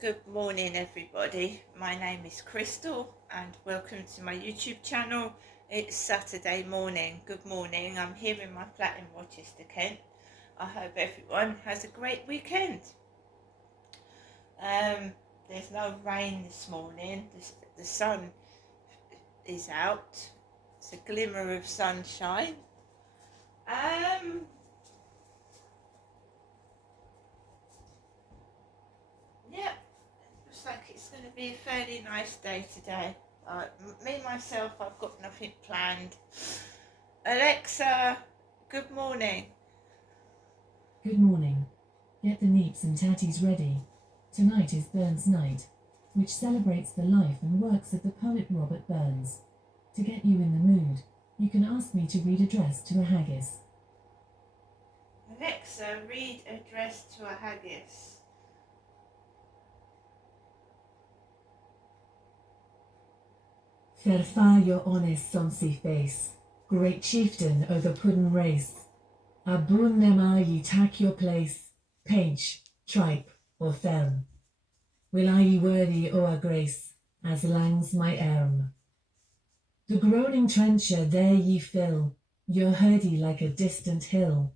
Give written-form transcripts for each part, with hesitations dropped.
Good morning, everybody. My name is Crystal, and welcome to my YouTube channel. It's Saturday morning. Good morning. I'm here in my flat in Rochester, Kent. I hope everyone has a great weekend. There's no rain this morning. The sun is out. It's a glimmer of sunshine. Yeah, looks like it's going to be a fairly nice day today. Myself, I've got nothing planned. Alexa, good morning. Good morning. Get the neeps and tatties ready. Tonight is Burns Night, which celebrates the life and works of the poet Robert Burns. To get you in the mood, you can ask me to read Address to a Haggis. Alexa, read Address to a Haggis. Fair far your honest sonsy face, great chieftain o' the Puddin race. A boon them are ye tak your place, painch, tripe, or thelm. Will I ye worthy o' a grace, as langs my erm. The groaning trencher there ye fill, your hurdy like a distant hill.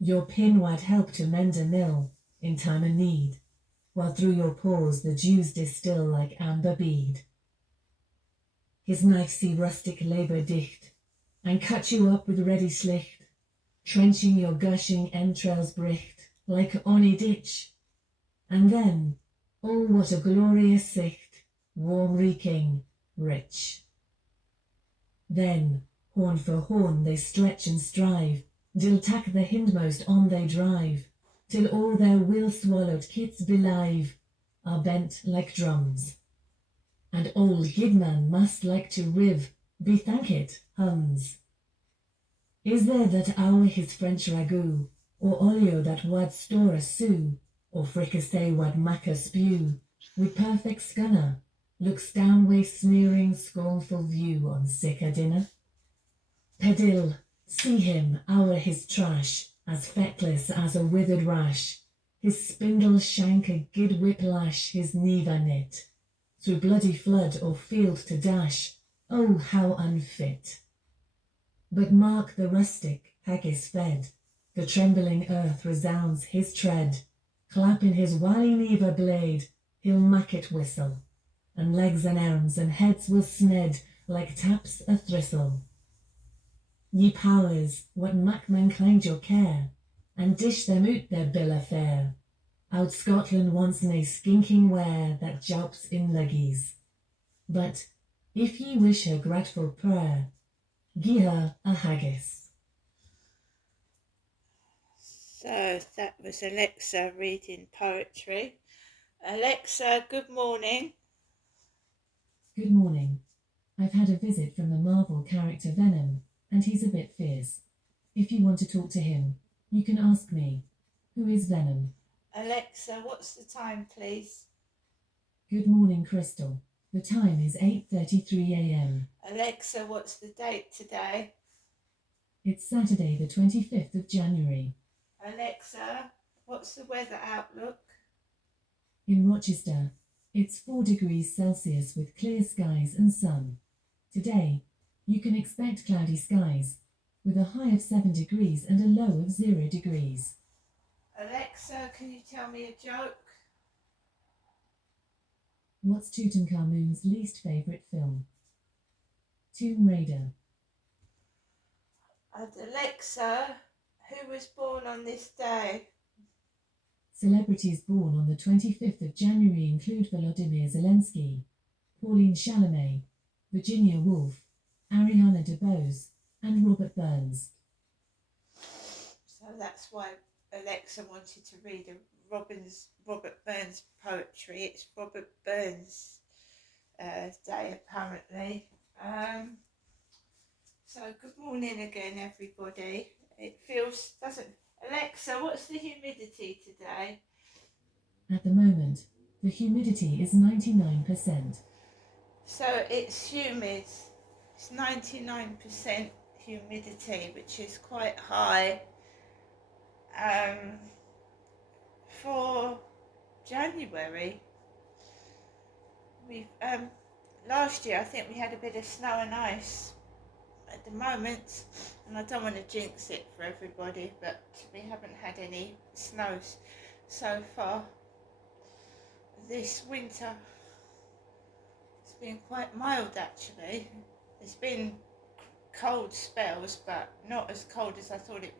Your pin wad help to mend a mill in time o' need, while through your pores the dews distill like amber bead. His knife see rustic labour dicht, and cut you up with ready slicht, trenching your gushing entrails bricht like ony ditch. And then, oh what a glorious sicht, warm reeking, rich. Then, horn for horn they stretch and strive, till tack the hindmost on they drive, till all their will-swallowed kits belive are bent like drums. And old Gidman must like to riv, bethank it, Huns. Is there that our his French ragout, or olio that wad store a sou, or fricassee wad mac a spew, with perfect scunner, looks down wi' sneering scornful view on sic a dinner? Pedil, see him, our his trash, as feckless as a withered rash, his spindle shank a gid whiplash his neva knit, through bloody flood or field to dash, oh how unfit. But mark the rustic, haggis fed, the trembling earth resounds his tread, clap in his wally neva blade, he'll mack it whistle, and legs and arms and heads will sned like taps a thistle. Ye powers, what mack mankind your care, and dish them out their bill of fare. Out Scotland wants nae skinking ware that jaups in luggies. But if ye wish her grateful prayer, gie her a haggis. So that was Alexa reading poetry. Alexa, good morning. Good morning. I've had a visit from the Marvel character Venom, and he's a bit fierce. If you want to talk to him, you can ask me. Who is Venom? Alexa, what's the time, please? Good morning, Crystal. The time is 8:33 a.m. Alexa, what's the date today? It's Saturday the 25th of January. Alexa, what's the weather outlook? In Rochester, it's 4 degrees Celsius with clear skies and sun. Today, you can expect cloudy skies, with a high of 7 degrees and a low of 0 degrees. Alexa, can you tell me a joke? What's Tutankhamun's least favourite film? Tomb Raider. And Alexa, who was born on this day? Celebrities born on the 25th of January include Volodymyr Zelensky, Pauline Chalamet, Virginia Woolf, Ariana DeBose, and Robert Burns. So that's why Alexa wanted to read Robert Burns poetry. It's Robert Burns Day, apparently. So good morning again, everybody. It feels, doesn't... Alexa, what's the humidity today? At the moment, the humidity is 99%. So it's humid. It's 99% humidity, which is quite high for January. We've last year I think we had a bit of snow and ice at the moment, and I don't want to jinx it for everybody, but we haven't had any snows so far this winter. It's been quite mild actually. There's been cold spells, but not as cold as I thought it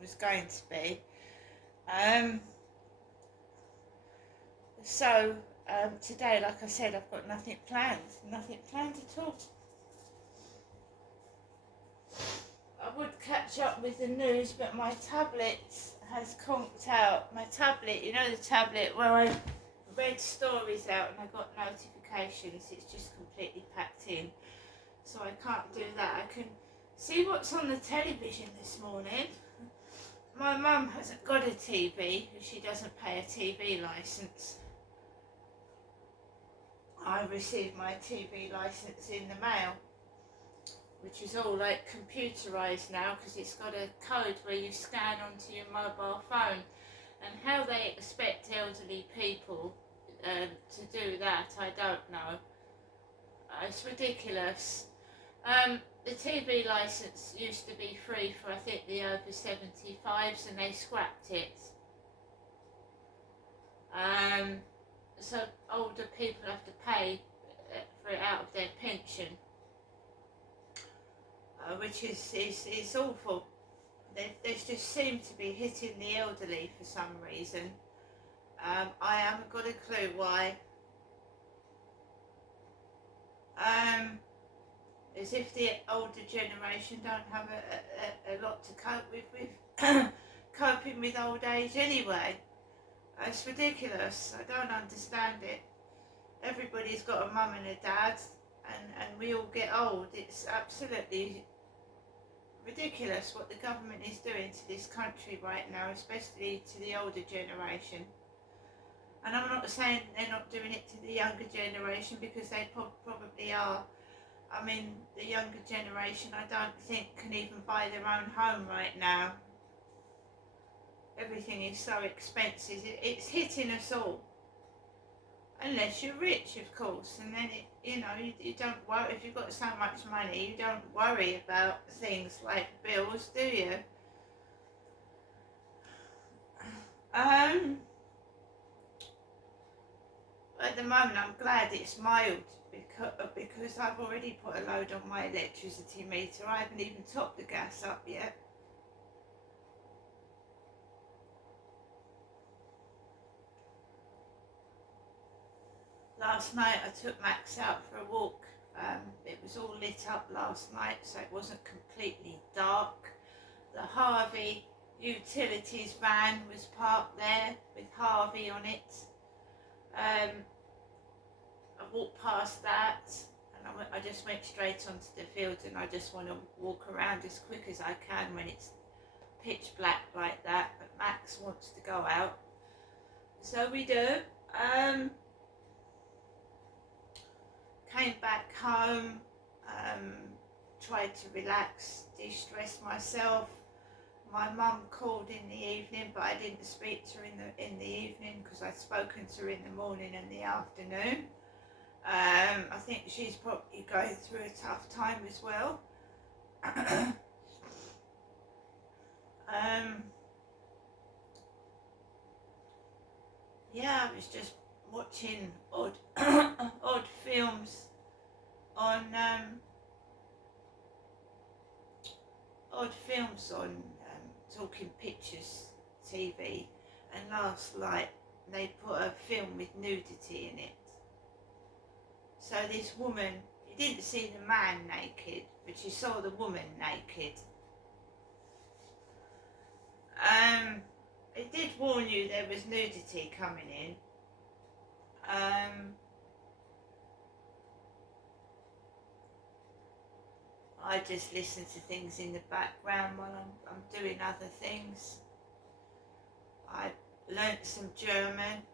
was going to be. Um, so today, like I said, I've got nothing planned at all. I would catch up with the news, but my tablet has conked out. My tablet, you know, the tablet where I read stories out and I got notifications, it's just completely packed in, so I can't do that. I can see what's on the television this morning. My mum hasn't got a TV, she doesn't pay a TV licence. I received my TV licence in the mail, which is all like computerised now because it's got a code where you scan onto your mobile phone, and how they expect elderly people to do that, I don't know. It's ridiculous. The TV licence used to be free for I think the over 75s, and they scrapped it. So older people have to pay for it out of their pension, which is awful. They just seem to be hitting the elderly for some reason. I haven't got a clue why. As if the older generation don't have a lot to cope with coping with old age anyway. It's ridiculous. I don't understand it. Everybody's got a mum and a dad, and we all get old. It's absolutely ridiculous what the government is doing to this country right now, especially to the older generation. And I'm not saying they're not doing it to the younger generation, because they probably are. I mean, the younger generation, I don't think, can even buy their own home right now. Everything is so expensive. It's hitting us all. Unless you're rich, of course, and then you don't worry. If you've got so much money, you don't worry about things like bills, do you? At the moment, I'm glad it's mild because I've already put a load on my electricity meter. I haven't even topped the gas up yet. Last night I took Max out for a walk. It was all lit up last night, so it wasn't completely dark. The Harvey Utilities van was parked there with Harvey on it. I walked past that, and I just went straight onto the field, and I just want to walk around as quick as I can when it's pitch black like that, but Max wants to go out, so we do. Came back home, tried to relax, de-stress myself. My mum called in the evening, but I didn't speak to her in the evening because I'd spoken to her in the morning and the afternoon. I think she's probably going through a tough time as well. Yeah, I was just watching odd films on Talking Pictures TV, and last night they put a film with nudity in it. So this woman, you didn't see the man naked, but you saw the woman naked. It did warn you there was nudity coming in. I just listen to things in the background while I'm doing other things. I learnt some German.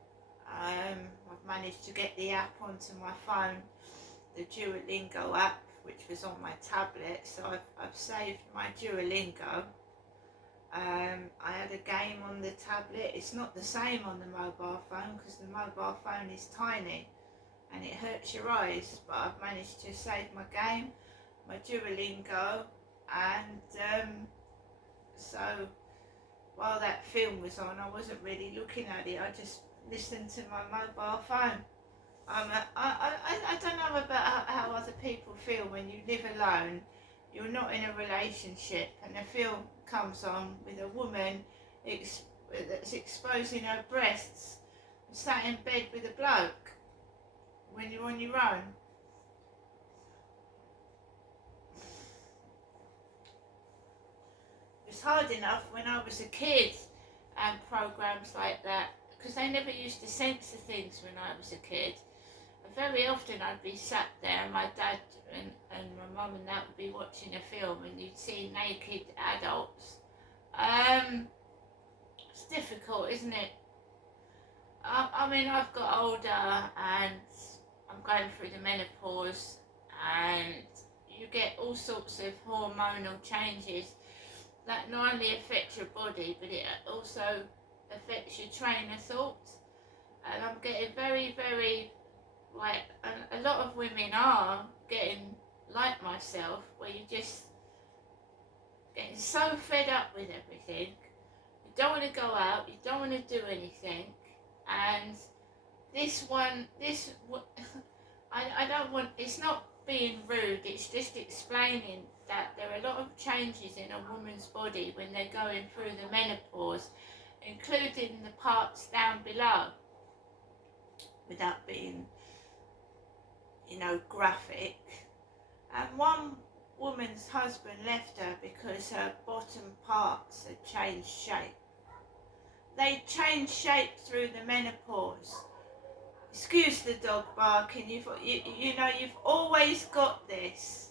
I've managed to get the app onto my phone, the Duolingo app, which was on my tablet, so I've saved my Duolingo. I had a game on the tablet. It's not the same on the mobile phone because the mobile phone is tiny. and it hurts your eyes, but I've managed to save my game, my Duolingo, and so while that film was on, I wasn't really looking at it. I just listened to my mobile phone. I don't know about how other people feel when you live alone. You're not in a relationship, and a film comes on with a woman that's exposing her breasts, sat in bed with a bloke when you're on your own. It was hard enough when I was a kid, and programs like that, because they never used to censor things when I was a kid. And very often I'd be sat there, and my dad and my mum and that would be watching a film, and you'd see naked adults. It's difficult, isn't it? I mean, I've got older, and I'm going through the menopause, and you get all sorts of hormonal changes that not only affect your body, but it also affects your train of thought. And I'm getting very, very, like, a lot of women are getting like myself, where you're just getting so fed up with everything. You don't want to go out, you don't want to do anything, and I don't want, it's not being rude, it's just explaining that there are a lot of changes in a woman's body when they're going through the menopause, including the parts down below, without being, graphic. And one woman's husband left her because her bottom parts had changed shape. They change shape through the menopause. Excuse the dog barking. You've always got this.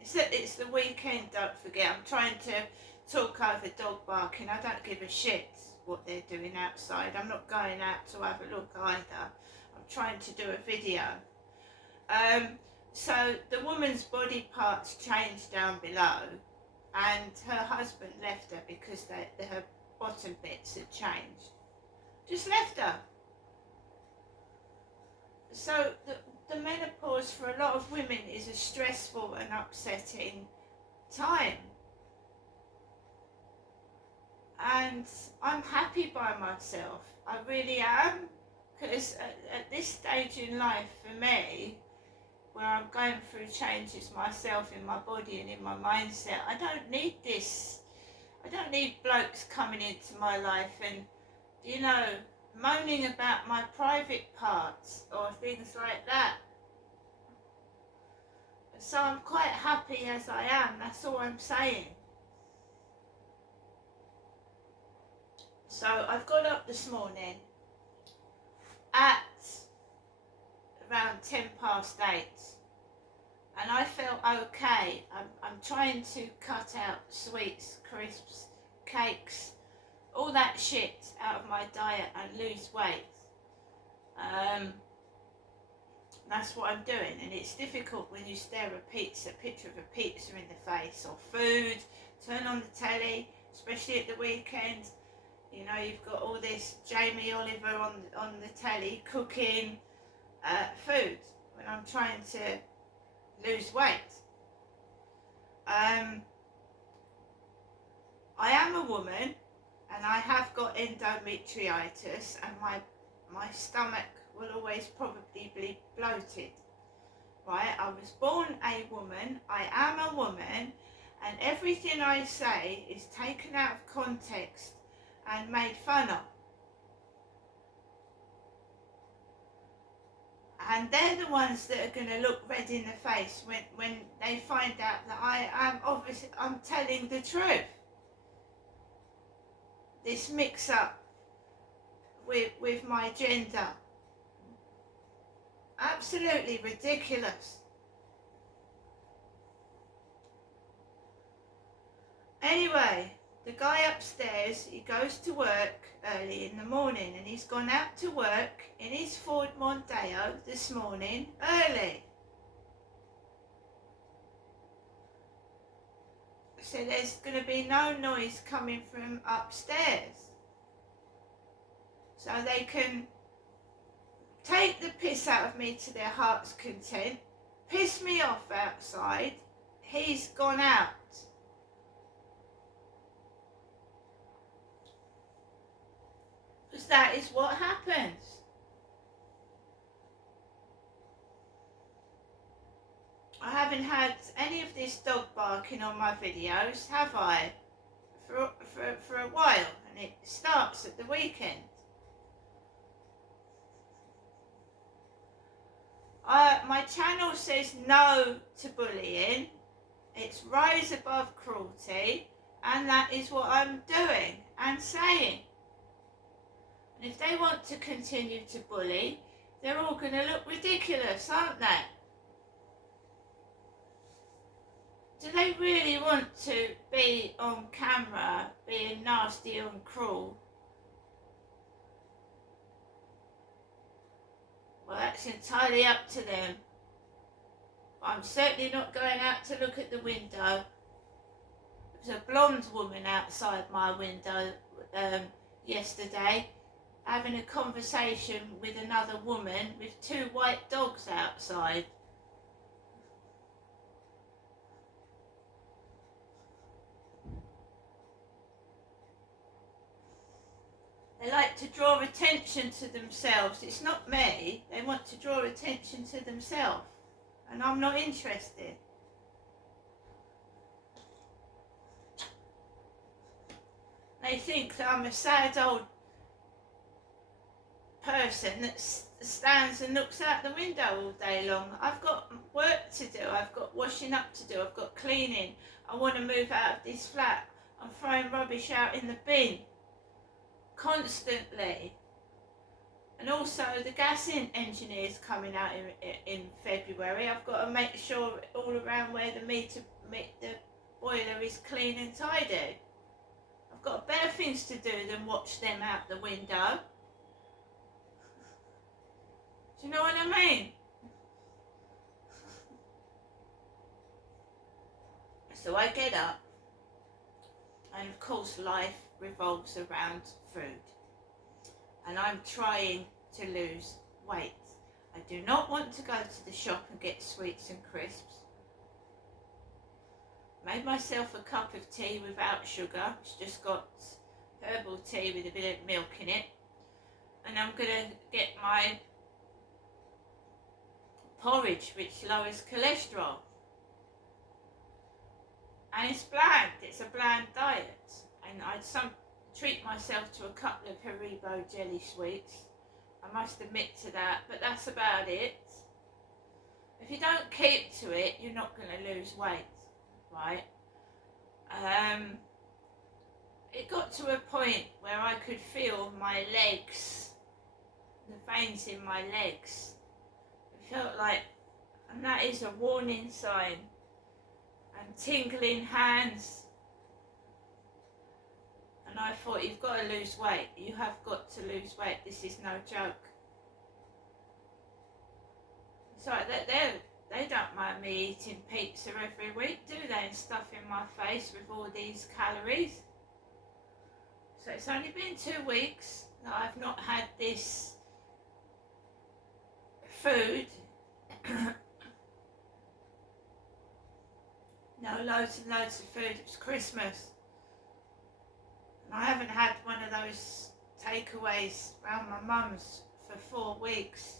It's the weekend, don't forget. I'm trying to talk over dog barking. I don't give a shit what they're doing outside. I'm not going out to have a look either. I'm trying to do a video. So the woman's body parts changed down below, and her husband left her because her bottom bits had changed. Just left her. So the menopause for a lot of women is a stressful and upsetting time. And I'm happy by myself. I really am. Because at this stage in life for me, where I'm going through changes myself in my body and in my mindset, I don't need this. I don't need blokes coming into my life and, moaning about my private parts or things like that. So I'm quite happy as I am, that's all I'm saying. So I've got up this morning at around 8:10, and I felt okay. I'm trying to cut out sweets, crisps, cakes, all that shit out of my diet and lose weight. That's what I'm doing, and it's difficult when you stare a picture of a pizza in the face, or food, turn on the telly, especially at the weekend. You've got all this Jamie Oliver on the telly cooking food when I'm trying to lose weight. I am a woman, and I have got endometriosis, and my stomach will always probably be bloated. Right? I was born a woman, I am a woman, and everything I say is taken out of context and made fun of. And they're the ones that are going to look red in the face when they find out that I'm telling the truth. This mix up with my gender. Absolutely ridiculous. Anyway, the guy upstairs, he goes to work early in the morning, and he's gone out to work in his Ford Mondeo this morning early. So there's going to be no noise coming from upstairs. So they can take the piss out of me to their heart's content, piss me off outside. He's gone out. Because that is what happens. I haven't had any of this dog barking on my videos, have I? For a while, and it starts at the weekend. My channel says no to bullying. It's rise above cruelty, and that is what I'm doing and saying. And if they want to continue to bully, they're all going to look ridiculous, aren't they? Do they really want to be on camera being nasty and cruel? Well, that's entirely up to them. I'm certainly not going out to look at the window. There was a blonde woman outside my window yesterday having a conversation with another woman with 2 white dogs outside. They like to draw attention to themselves. It's not me. They want to draw attention to themselves. And I'm not interested. They think that I'm a sad old person that stands and looks out the window all day long. I've got work to do. I've got washing up to do. I've got cleaning. I want to move out of this flat. I'm throwing rubbish out in the bin constantly. And also the gas engineer's coming out in February. I've got to make sure all around where the boiler is clean and tidy. I've got better things to do than watch them out the window. Do you know what I mean? So I get up, and of course life revolves around food. And I'm trying to lose weight. I do not want to go to the shop and get sweets and crisps. Made myself a cup of tea without sugar. It's just got herbal tea with a bit of milk in it. And I'm going to get my porridge, which lowers cholesterol. And it's bland. It's a bland diet. And I treat myself to a couple of Haribo jelly sweets. I must admit to that, but that's about it. If you don't keep to it, you're not going to lose weight, right? It got to a point where I could feel my legs, the veins in my legs. It felt like, and that is a warning sign, and tingling hands. And I thought, you've got to lose weight. You have got to lose weight. This is no joke. So they don't mind me eating pizza every week, do they? And stuff in my face with all these calories. So it's only been 2 weeks that I've not had this food. No, loads and loads of food. It was Christmas. I haven't had one of those takeaways around my mum's for 4 weeks.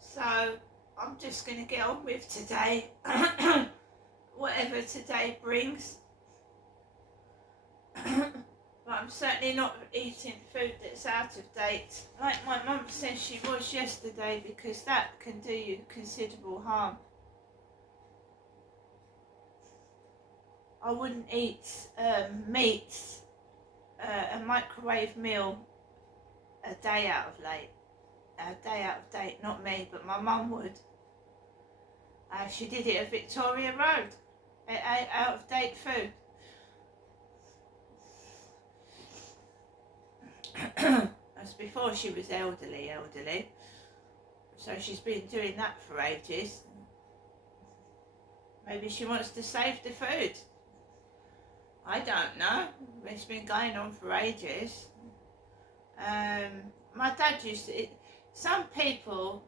So I'm just going to get on with today, whatever today brings. But I'm certainly not eating food that's out of date, like my mum says she was yesterday, because that can do you considerable harm. I wouldn't eat meat, a microwave meal, a day out of date, not me, but my mum would. She did it at Victoria Road, out of date food. That's before she was elderly, so she's been doing that for ages. Maybe she wants to save the food. I don't know. It's been going on for ages. My dad used to. Some people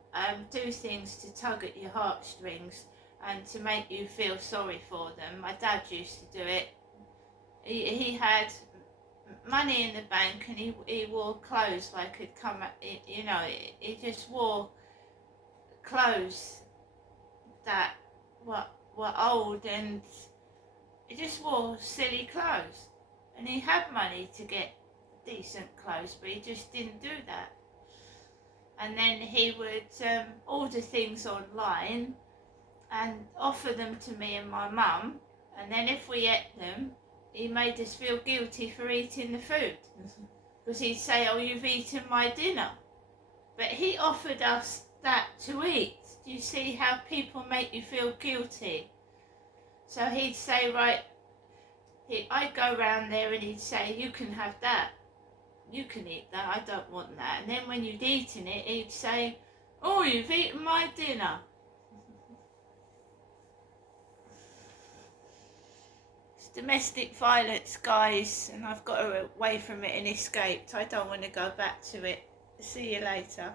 do things to tug at your heartstrings and to make you feel sorry for them. My dad used to do it. He had money in the bank and he wore clothes like he'd come, you know, he just wore clothes that were old, and he just wore silly clothes. And he had money to get decent clothes, but he just didn't do that. And then he would order things online and offer them to me and my mum, and then if we ate them, he made us feel guilty for eating the food, because he'd say, oh, you've eaten my dinner. But he offered us that to eat. Do you see how people make you feel guilty? So he'd say, right, I'd go round there and he'd say, you can have that, you can eat that, I don't want that. And then when you'd eaten it, he'd say, oh, you've eaten my dinner. It's domestic violence, guys, and I've got away from it and escaped. I don't want to go back to it. See you later.